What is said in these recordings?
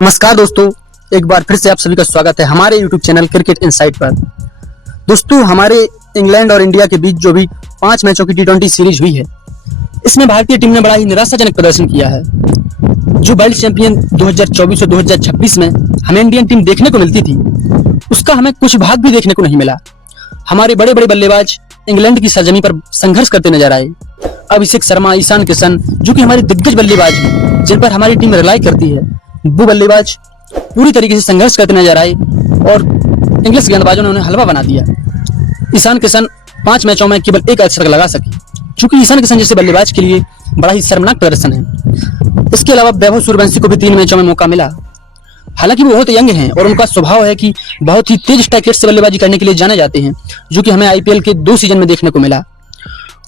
नमस्कार दोस्तों, एक बार फिर से आप सभी का स्वागत है हमारे YouTube चैनल क्रिकेट इनसाइट पर। दोस्तों, हमारे इंग्लैंड और इंडिया के बीच जो भी 5 मैचों की T20 सीरीज हुई है, इसमें भारतीय टीम ने बड़ा ही निराशाजनक प्रदर्शन किया है। जो वर्ल्ड चैंपियन 2024 और 2026 में हमें इंडियन टीम देखने को मिलती थी, उसका हमें कुछ भाग भी देखने को नहीं मिला। हमारे बड़े बड़े बल्लेबाज इंग्लैंड की सरजमी पर संघर्ष करते नजर आए। अभिषेक शर्मा, ईशान किशन, जो कि हमारे दिग्गज बल्लेबाज हैं, जिन पर हमारी टीम रिलाई करती है, वो बल्लेबाज पूरी तरीके से संघर्ष करते नजर आए और इंग्लिश गेंदबाजों ने उन्हें हलवा बना दिया। ईशान किशन 5 मैचों में केवल एक अर्धशतक लगा सके, चूंकि ईशान किशन जैसे बल्लेबाज के लिए बड़ा ही शर्मनाक प्रदर्शन है। इसके अलावा वैभव सूर्यवंशी को भी 3 मैचों में मौका मिला। हालांकि वो बहुत यंग हैं और उनका स्वभाव है कि बहुत ही तेज स्ट्राइक रेट से बल्लेबाजी करने के लिए जाने जाते हैं, जो कि हमें आईपीएल के 2 सीजन में देखने को मिला।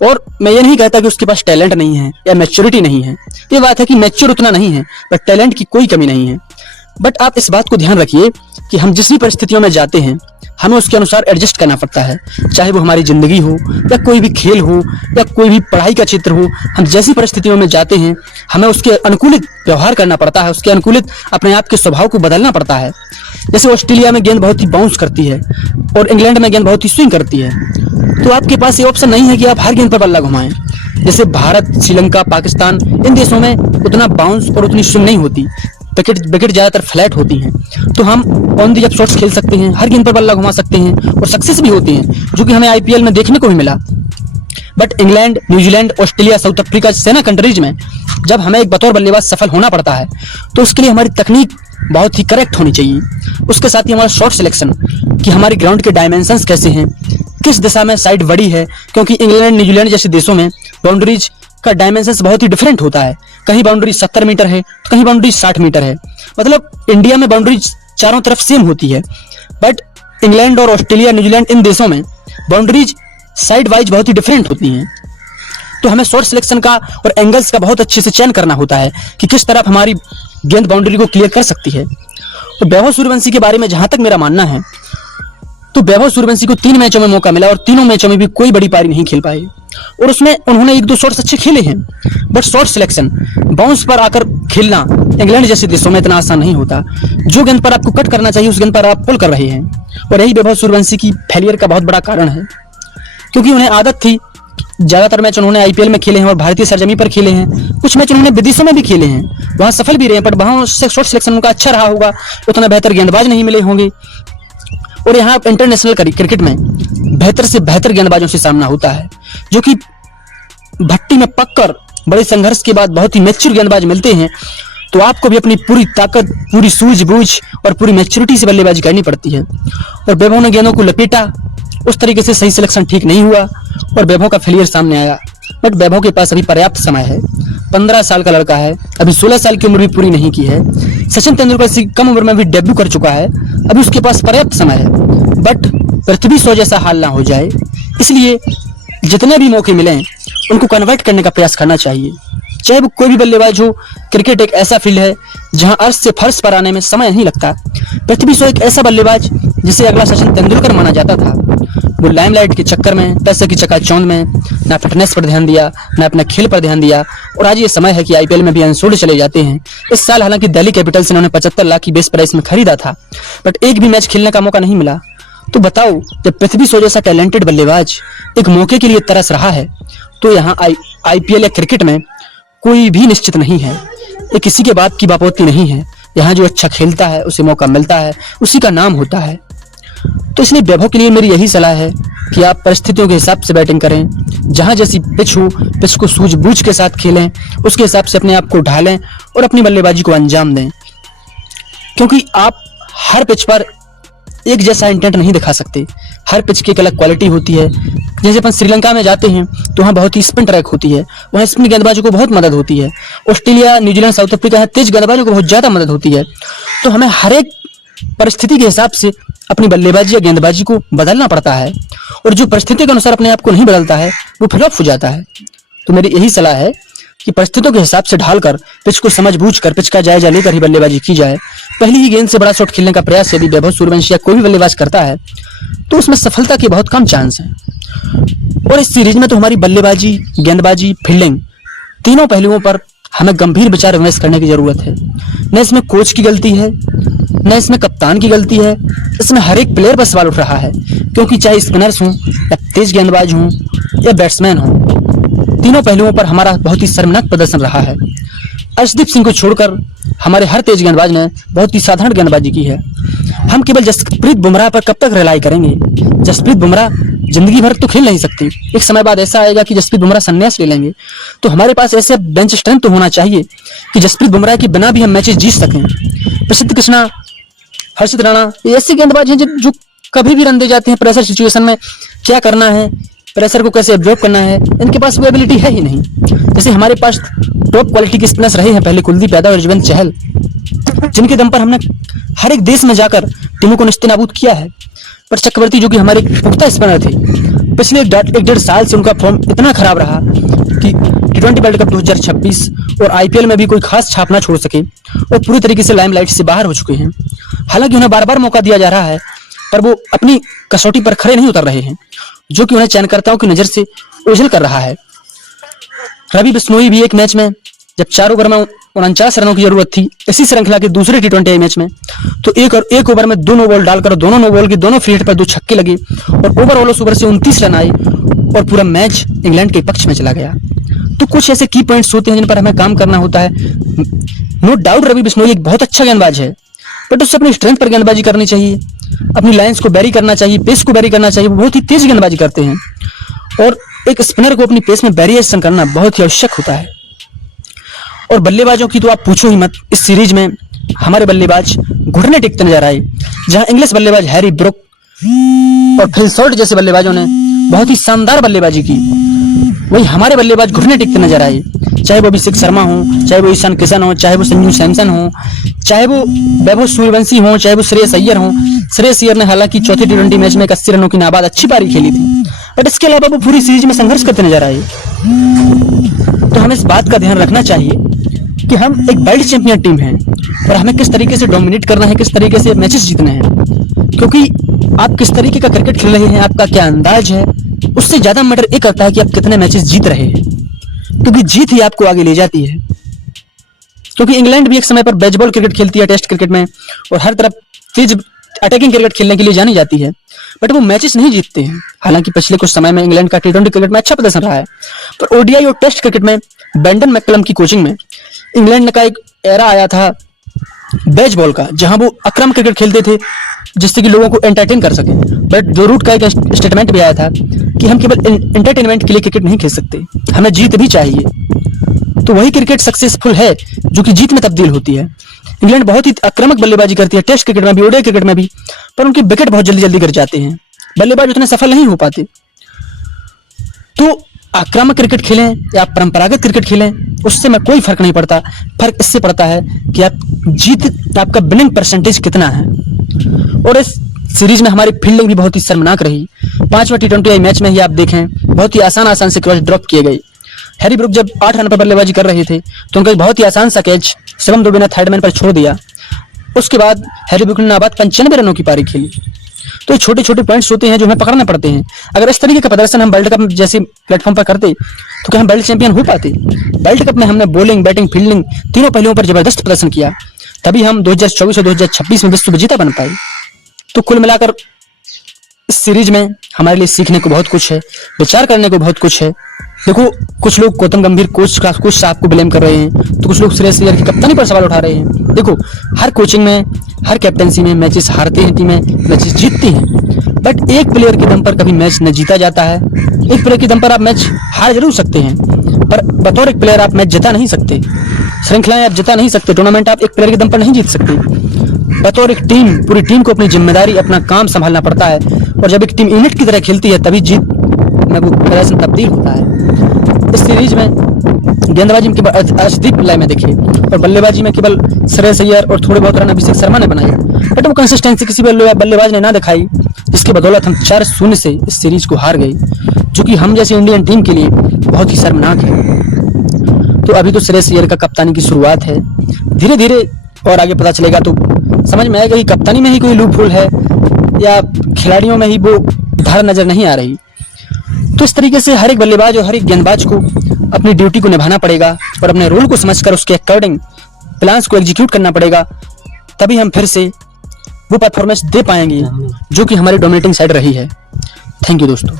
और मैं ये नहीं कहता कि उसके पास टैलेंट नहीं है या मैच्योरिटी नहीं है, ये बात है कि मैच्योर उतना नहीं है, पर टैलेंट की कोई कमी नहीं है। बट आप इस बात को ध्यान रखिए कि हम जिस भी परिस्थितियों में जाते हैं, हमें उसके अनुसार एडजस्ट करना पड़ता है। चाहे वो हमारी जिंदगी हो या कोई भी खेल हो या कोई भी पढ़ाई का क्षेत्र हो, हम जैसी परिस्थितियों में जाते हैं, हमें उसके अनुकूलित व्यवहार करना पड़ता है, उसके अनुकूलित अपने आप के स्वभाव को बदलना पड़ता है। जैसे ऑस्ट्रेलिया में गेंद बहुत ही बाउंस करती है और इंग्लैंड में गेंद बहुत ही स्विंग करती है, तो आपके पास ये ऑप्शन नहीं है कि आप हर गेंद पर बल्ला घुमाएं। जैसे भारत, श्रीलंका, पाकिस्तान, इन देशों में उतना बाउंस और उतनी स्विंग नहीं होती, विकेट ज्यादातर फ्लैट होती हैं, तो हम ऑन द जंप शॉट्स खेल सकते हैं, हर गेंद पर बल्ला घुमा सकते हैं और सक्सेस भी होती हैं, जो कि हमें आईपीएल में देखने को भी मिला। But England, New Zealand, Australia, south Africa, SENA countries में जब हमें एक बतौर बल्लेबाज सफल होना पड़ता है, तो उसके लिए हमारी तकनीक बहुत ही करेक्ट होनी चाहिए। उसके साथ ही हमारा शॉट सिलेक्शन, कि हमारी ग्राउंड के डायमेंशंस कैसे हैं, किस दिशा में साइड बड़ी है, क्योंकि इंग्लैंड, न्यूजीलैंड जैसे देशों में बाउंड्रीज का डायमेंशंस बहुत ही डिफरेंट होता है। कहीं बाउंड्री 70 मीटर है तो कहीं बाउंड्री 60 मीटर है। मतलब इंडिया में बाउंड्रीज चारों तरफ सेम होती है, बट इंग्लैंड और ऑस्ट्रेलिया, न्यूजीलैंड, इन देशों में बाउंड्रीज साइड वाइज बहुत ही डिफरेंट होती हैं। तो हमें शॉट सिलेक्शन का और एंगल्स का बहुत अच्छे से चयन करना होता है कि किस तरफ हमारी गेंद बाउंड्री को क्लियर कर सकती है। तो वैभव सूर्यवंशी के बारे में जहां तक मेरा मानना है, तो वैभव सूर्यवंशी को 3 मैचों में मौका मिला और तीनों मैचों में भी कोई बड़ी पारी नहीं खेल पाए, और उसमें उन्होंने 1-2 शॉट्स अच्छे खेले हैं। बट शॉट सिलेक्शन, बाउंस पर आकर खेलना इंग्लैंड जैसे देशों में इतना आसान नहीं होता। जो गेंद पर आपको कट करना चाहिए, उस गेंद पर आप पुल कर रहे हैं, और यही वैभव सूर्यवंशी की फेलियर का बहुत बड़ा कारण है, क्योंकि उन्हें आदत थी। ज्यादातर मैच उन्होंने आईपीएल में खेले हैं और भारतीय सरजमी पर खेले हैं। कुछ मैच उन्होंने विदेशों में भी खेले हैं, वहां सफल भी रहे हैं, बट वहां शॉट सिलेक्शन उनका अच्छा रहा होगा, उतना बेहतर गेंदबाज नहीं मिले होंगे। और यहाँ इंटरनेशनल क्रिकेट में बेहतर से बेहतर गेंदबाजों से सामना होता है, जो कि भट्टी में पककर बड़े संघर्ष के बाद बहुत ही मैच्योर गेंदबाज मिलते हैं। तो आपको भी अपनी पूरी ताकत, पूरी सूझबूझ और पूरी मैच्योरिटी से बल्लेबाजी करनी पड़ती है। और वैभव ने गेंदों को लपेटा, उस तरीके से सही सिलेक्शन ठीक नहीं हुआ और वैभव का फेलियर सामने आया। बट वैभव के पास अभी पर्याप्त समय है, 15 साल का लड़का है, अभी 16 साल की उम्र भी पूरी नहीं की है। सचिन तेंदुलकर से कम उम्र में भी डेब्यू कर चुका है, अभी उसके पास पर्याप्त समय है। बट पृथ्वी शॉ जैसा हाल ना हो जाए, इसलिए जितने भी मौके मिलें उनको कन्वर्ट करने का प्रयास करना चाहिए। चाहे वो कोई भी बल्लेबाज हो, क्रिकेट एक ऐसा फील्ड है जहां अर्श से फर्श पर आने में समय नहीं लगता। पृथ्वी शॉ एक ऐसा बल्लेबाज जिसे अगला सचिन तेंदुलकर माना जाता था, वो लाइमलाइट के चक्कर में, पैसे की चकाचौंध में ना फिटनेस पर ध्यान दिया, ना अपने खेल पर ध्यान दिया, और आज ये समय है कि आईपीएल में भी अनसोल्ड चले जाते हैं। इस साल हालांकि दिल्ली कैपिटल्स ने उन्हें 75 लाख की बेस प्राइस में खरीदा था, बट एक भी मैच खेलने का मौका नहीं मिला। तो बताओ, जब पृथ्वी शॉ जैसा टैलेंटेड बल्लेबाज एक मौके के लिए तरस रहा है, तो यहाँ आईपीएल या क्रिकेट में कोई भी निश्चित नहीं है, ये किसी के बात की बापोती नहीं है। यहाँ जो अच्छा खेलता है उसे मौका मिलता है, उसी का नाम होता है। तो इसलिए वैभव के लिए मेरी यही सलाह है कि आप परिस्थितियों के हिसाब से बैटिंग करें, जहां जैसी पिच हो, पिच को सूझबूझ के साथ खेलें, उसके हिसाब से अपने आप को ढालें और अपनी बल्लेबाजी को अंजाम दें। क्योंकि आप हर पिच पर एक जैसा इंटेंट नहीं दिखा सकते, हर पिच की एक अलग क्वालिटी होती है। जैसे अपन श्रीलंका में जाते हैं तो वहाँ बहुत ही स्पिन ट्रैक होती है, वहाँ स्पिन गेंदबाजों को बहुत मदद होती है। ऑस्ट्रेलिया, न्यूजीलैंड, साउथ अफ्रीका तेज गेंदबाजों को बहुत ज्यादा मदद होती है। तो हमें हर एक परिस्थिति के हिसाब से अपनी बल्लेबाजी या गेंदबाजी को बदलना पड़ता है, और जो परिस्थिति के अनुसार अपने आप को नहीं बदलता है वो फ्लॉप हो जाता है। तो मेरी यही सलाह है कि परिस्थितियों के हिसाब से ढालकर, पिच को समझबूझकर, पिच का जायजा लेकर ही बल्लेबाजी की जाए। पहली ही गेंद से बड़ा शॉट खेलने का प्रयास यदि वैभव सूर्यवंशी या कोई भी बल्लेबाज करता है, तो उसमें सफलता के बहुत कम चांस हैं। और इस सीरीज में तो हमारी बल्लेबाजी, गेंदबाजी, फील्डिंग तीनों पहलुओं पर हमें गंभीर विचार विमर्श करने की जरूरत है। न इसमें कोच की गलती है, न इसमें कप्तान की गलती है, इसमें हर एक प्लेयर पर सवाल उठ रहा है। क्योंकि चाहे स्पिनर्स हों या तेज गेंदबाज हों या बैट्समैन हों, तीनों पहलुओं पर हमारा बहुत ही शर्मनाक प्रदर्शन रहा है। अर्शदीप सिंह को छोड़कर हमारे हर तेज गेंदबाज ने बहुत ही साधारण गेंदबाजी की है। हम केवल जसप्रीत बुमराह पर कब तक रिलाई करेंगे? जसप्रीत बुमराह जिंदगी भर तो खेल नहीं सकती। एक समय बाद ऐसा आएगा कि जसप्रीत बुमराह संन्यास ले लेंगे। तो हमारे पास ऐसे बेंच स्ट्रेंथ तो होना चाहिए कि जसप्रीत बुमराह के बिना भी हम मैचेस जीत सकें। प्रसिद्ध कृष्णा, हर्षित राणा, ये ऐसे गेंदबाज हैं जो कभी भी रन दे जाते हैं। प्रेशर सिचुएशन में क्या करना है, प्रेशर को कैसे एब्जॉर्ब करना है, इनके पास वो एबिलिटी है ही नहीं। जैसे हमारे पास टॉप क्वालिटी के स्पिनर्स रहे हैं पहले, कुलदीप यादव और युजवेंद्र चहल, जिनके दम पर हमने हर एक देश में जाकर टीमों को निस्तेनाबूद किया है। पर चक्रवर्ती जो कि हमारे पुख्ता स्पिनर थे, पिछले एक डेढ़ साल से उनका फॉर्म इतना खराब रहा कि T20 वर्ल्ड कप 2026 और IPL में भी कोई खास छाप ना छोड़ सके और पूरी तरीके से लाइमलाइट से बाहर हो चुके हैं। हालांकि उन्हें बार बार मौका दिया जा रहा है, पर वो अपनी कसौटी पर खड़े नहीं उतर रहे हैं, जो कि उन्हें चयनकर्ताओं की नजर से ओझल कर रहा है। रवि बिश्नोई भी एक मैच में जब 4 ओवर में 49 रनों की जरूरत थी इसी श्रृंखला के दूसरे T20 मैच में, तो एक ओवर में 2 नो बॉल डालकर दोनों नो बॉल की दोनों फ्री हिट पर 2 छक्के लगे और ओवरऑल उस ओवर से 29 रन आए और पूरा मैच इंग्लैंड के पक्ष में चला गया। तो कुछ ऐसे की पॉइंट्स होते हैं जिन पर हमें काम करना होता है। नो डाउट रवि बिश्नोई एक बहुत अच्छा गेंदबाज है, बट उससे अपनी स्ट्रेंथ पर गेंदबाजी करनी चाहिए, अपनी लाइंस को बैरी करना चाहिए, पेस को बैरी करना चाहिए। वो बहुत ही तेज गेंदबाजी करते हैं और एक स्पिनर को अपनी पेस में बैरिएशन करना बहुत ही आवश्यक होता है। और बल्लेबाजों की तो आप पूछो ही मत। इस सीरीज में हमारे बल्लेबाज घुटने टेकते नजर आए, जहां इंग्लिश बल्लेबाज हैरी ब्रुक और फिल सॉल्ट जैसे बल्लेबाजों ने बहुत ही शानदार बल्लेबाजी की, वही हमारे बल्लेबाज घुटने टेकते नजर आए। चाहे वो अभिषेक शर्मा हो, चाहे वो ईशान किशन हो, चाहे वो संजू सैमसन हो, चाहे वो वैभव सूर्यवंशी हो, चाहे वो श्रेयस अय्यर हो। श्रेयस अय्यर ने हालांकि चौथे T20 मैच में 80 रनों की नाबाद अच्छी पारी खेली थी, बट इसके अलावा वो पूरी सीरीज में संघर्ष करते नजर आए। तो हमें इस बात का ध्यान रखना चाहिए कि हम एक वर्ल्ड चैंपियन टीम है और हमें किस तरीके से डोमिनेट करना है, किस तरीके से मैचेस जीतने हैं। क्योंकि आप किस तरीके का क्रिकेट खेल रहे हैं, आपका क्या अंदाज है, उससे ज्यादा मैटर ये करता है कि आप कितने मैचेस जीत रहे हैं, क्योंकि जीत ही आपको आगे ले जाती है। क्योंकि इंग्लैंड भी एक समय पर बेसबॉल क्रिकेट खेलती है टेस्ट क्रिकेट में और हर तरफ तेज अटैकिंग क्रिकेट खेलने के लिए जानी जाती है, बट वो मैचेस नहीं जीतते हैं। हालांकि पिछले कुछ समय में इंग्लैंड का T20 क्रिकेट में अच्छा प्रदर्शन रहा है, पर ODI और टेस्ट क्रिकेट में ब्रेंडन मैककलम की कोचिंग में इंग्लैंड का एक एरा आया था बेसबॉल का, जहां वो आक्रामक क्रिकेट खेलते थे जिससे कि लोगों को एंटरटेन कर सके। बट जो रूट का एक स्टेटमेंट भी आया था कि हम केवल एंटरटेनमेंट के लिए क्रिकेट नहीं खेल सकते, हमें जीत भी चाहिए। तो वही क्रिकेट सक्सेसफुल है जो कि जीत में तब्दील होती है। इंग्लैंड बहुत ही आक्रामक बल्लेबाजी करती है टेस्ट क्रिकेट में भी, ODI क्रिकेट में भी, पर उनके विकेट बहुत जल्दी जल्दी गिर जाते हैं, बल्लेबाज उतने सफल नहीं हो पाते। तो आक्रामक क्रिकेट खेलें या परंपरागत क्रिकेट खेलें, उससे में कोई फर्क नहीं पड़ता। फर्क इससे पड़ता है कि आपका विनिंग परसेंटेज कितना है। और इस सीरीज में हमारी फील्डिंग भी बहुत ही शर्मनाक रही। 5वां T20 मैच में ही आप देखें बहुत ही आसान से क्रॉस ड्रॉप किए गए। हैरी ब्रुक जब 8 रन पर बल्लेबाजी कर रहे थे तो उनका एक बहुत ही आसान सा कैच शिवम दुबे ने थर्ड मैन पर छोड़ दिया। उसके बाद हैरी ब्रुक ने नाबाद 95 रनों की पारी खेली। तो ये छोटे छोटे पॉइंट्स होते हैं जो हमें पकड़ने पड़ते हैं। अगर इस तरीके का प्रदर्शन हम वर्ल्ड कप जैसे प्लेटफॉर्म पर करते तो क्या हम वर्ल्ड चैंपियन हो पाते? वर्ल्ड कप में हमने बॉलिंग, बैटिंग, फील्डिंग तीनों पहलुओं पर जबरदस्त प्रदर्शन किया, तभी हम 2024 और 2026 में विश्व विजेता बन पाए। तो कुल मिलाकर इस सीरीज में हमारे लिए सीखने को बहुत कुछ है, विचार करने को बहुत कुछ है। देखो, कुछ लोग गौतम गंभीर कोच साहब को ब्लेम कर रहे हैं, तो कुछ लोग श्रेयस अय्यर की कप्तानी पर सवाल उठा रहे हैं। देखो, हर कोचिंग में, हर कैप्टनसी में मैचेस हारते हैं टीमें, मैचेस जीतती हैं, बट एक प्लेयर के दम पर कभी मैच न जीता जाता है। एक प्लेयर के दम पर आप मैच हार जरूर सकते हैं, पर बतौर एक प्लेयर आप मैच जिता नहीं सकते, श्रृंखलाएं आप जिता नहीं सकते, टूर्नामेंट आप एक प्लेयर के दम पर नहीं जीत सकते। बतौर एक टीम, पूरी टीम को अपनी जिम्मेदारी, अपना काम संभालना पड़ता है, और जब एक टीम यूनिट की तरह खेलती है तभी जीत में वो प्रदर्शन तब्दील होता है। इस सीरीज में गेंदबाजी में केवल अर्शदीप लय में दिखे और बल्लेबाजी में केवल श्रेयस अय्यर और थोड़े बहुत रन अभिषेक शर्मा ने बनाए, बट वो कंसिस्टेंसी किसी बल्लेबाज ने ना दिखाई, जिसके बदौलत हम 4-0 से इस सीरीज को हार गए, जो कि हम जैसे इंडियन टीम के लिए बहुत ही शर्मनाक है। तो अभी तो श्रेयस अय्यर का कप्तानी की शुरुआत है, धीरे धीरे और आगे पता चलेगा तो समझ में आएगा कि कप्तानी में ही कोई लूप होल है या खिलाड़ियों में ही वो धार नजर नहीं आ रही। तो इस तरीके से हर एक बल्लेबाज और हर एक गेंदबाज को अपनी ड्यूटी को निभाना पड़ेगा और अपने रोल को समझकर उसके अकॉर्डिंग प्लान्स को एग्जीक्यूट करना पड़ेगा, तभी हम फिर से वो परफॉर्मेंस दे पाएंगे जो कि हमारी डोमिनेटिंग साइड रही है। थैंक यू दोस्तों।